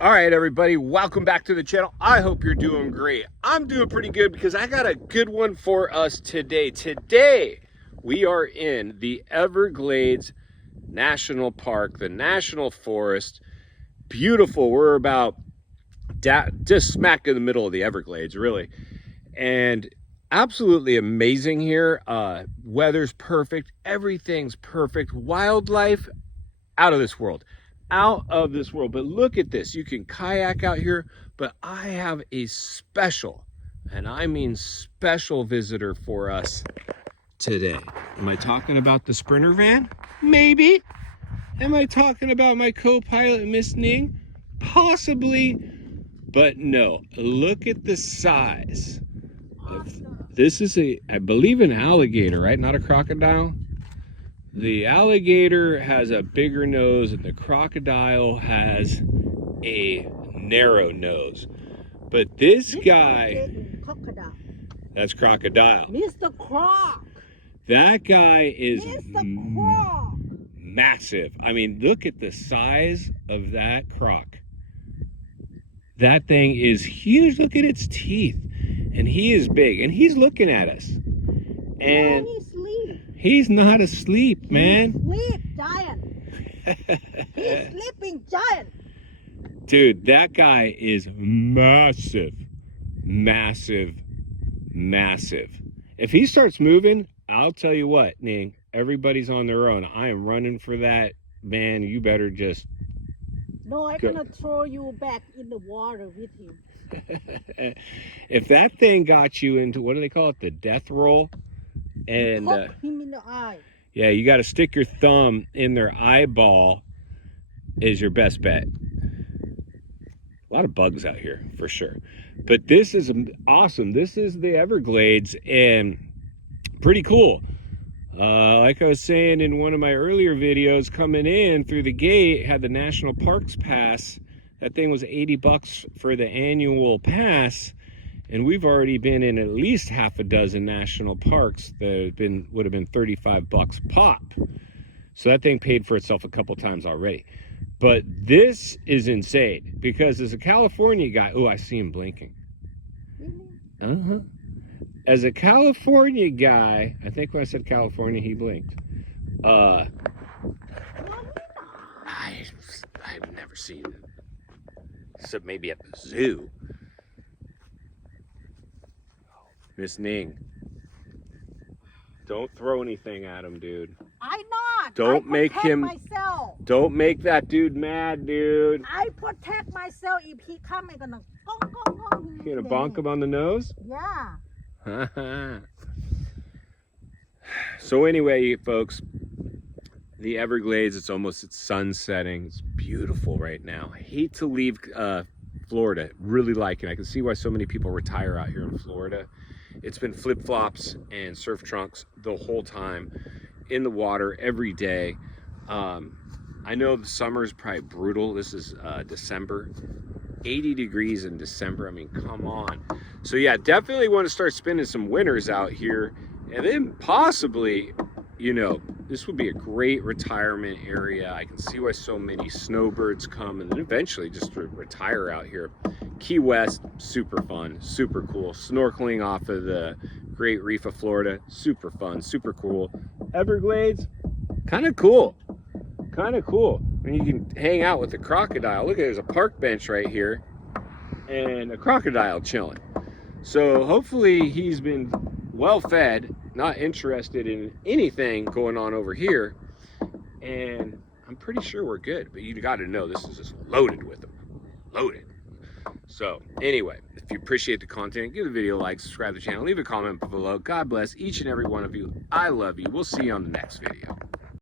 All right, everybody, welcome back to the channel. I hope you're doing great. I'm doing pretty good because I got a good one for us today. Today, we are in the Everglades National Park, the National Forest. Beautiful. We're about just smack in the middle of the Everglades, really. And absolutely amazing here. Weather's perfect. Everything's perfect. Wildlife, out of this world. Out of this world. But look at this. You can kayak out here, but I have a special, and I mean special, visitor for us today. Am I talking about the Sprinter van? Maybe. Am I talking about my co-pilot, Miss Ning? Possibly. But no. Look at the size. This is I believe, an alligator, right? Not a crocodile. The alligator has a bigger nose and the crocodile has a narrow nose. But this guy, crocodile. that's crocodile. Mr. Croc. That guy is Mr. Croc. massive. I mean, look at the size of that croc. That thing is huge. Look at its teeth. And he is big. And he's looking at us. And he's not asleep, man. Sleep, giant. He's sleeping, giant. Dude, that guy is massive. Massive. Massive. If he starts moving, I'll tell you what, Ning, everybody's on their own. I am running for that. Man, you better just... No, I'm going to throw you back in the water with him. If that thing got you into, what do they call it? The death roll? And poke him in the eye. Yeah, you got to stick your thumb in their eyeball is your best bet. A lot of bugs out here for sure. But this is awesome. This is the Everglades and pretty cool. Like I was saying in one of my earlier videos, coming in through the gate, had the National Parks Pass. That thing was 80 bucks for the annual pass. And we've already been in at least half a dozen national parks that would have been 35 bucks pop. So that thing paid for itself a couple times already. But this is insane because as a California guy, oh, I see him blinking. Uh-huh. As a California guy, I think when I said California, he blinked. I've never seen it. Except maybe at the zoo. Miss Ning, don't throw anything at him, dude. I'm not. Don't make him. Myself. Don't make that dude mad, dude. I protect myself. If he come, I'm gonna bonk, bonk, bonk. You gonna bonk him on the nose? Yeah. So anyway, folks, the Everglades. It's sun setting. It's beautiful right now. I hate to leave Florida. Really like it. I can see why so many people retire out here in Florida. It's been flip-flops and surf trunks the whole time in the water every day. I know the summer is probably brutal. This is December. 80 degrees in December. I mean, come on. So yeah, definitely want to start spending some winters out here. And then possibly, you know, this would be a great retirement area. I can see why so many snowbirds come and then eventually just retire out here. Key West, super fun, super cool. Snorkeling off of the Great Reef of Florida, super fun, super cool. Everglades, kind of cool. Kind of cool. And you can hang out with the crocodile. Look, there's a park bench right here and a crocodile chilling. So hopefully he's been well fed, not interested in anything going on over here. And I'm pretty sure we're good, but you got to know this is just loaded with them. Loaded. So anyway, if you appreciate the content, give the video a like, subscribe to the channel, leave a comment below. God bless each and every one of you. I love you. We'll see you on the next video.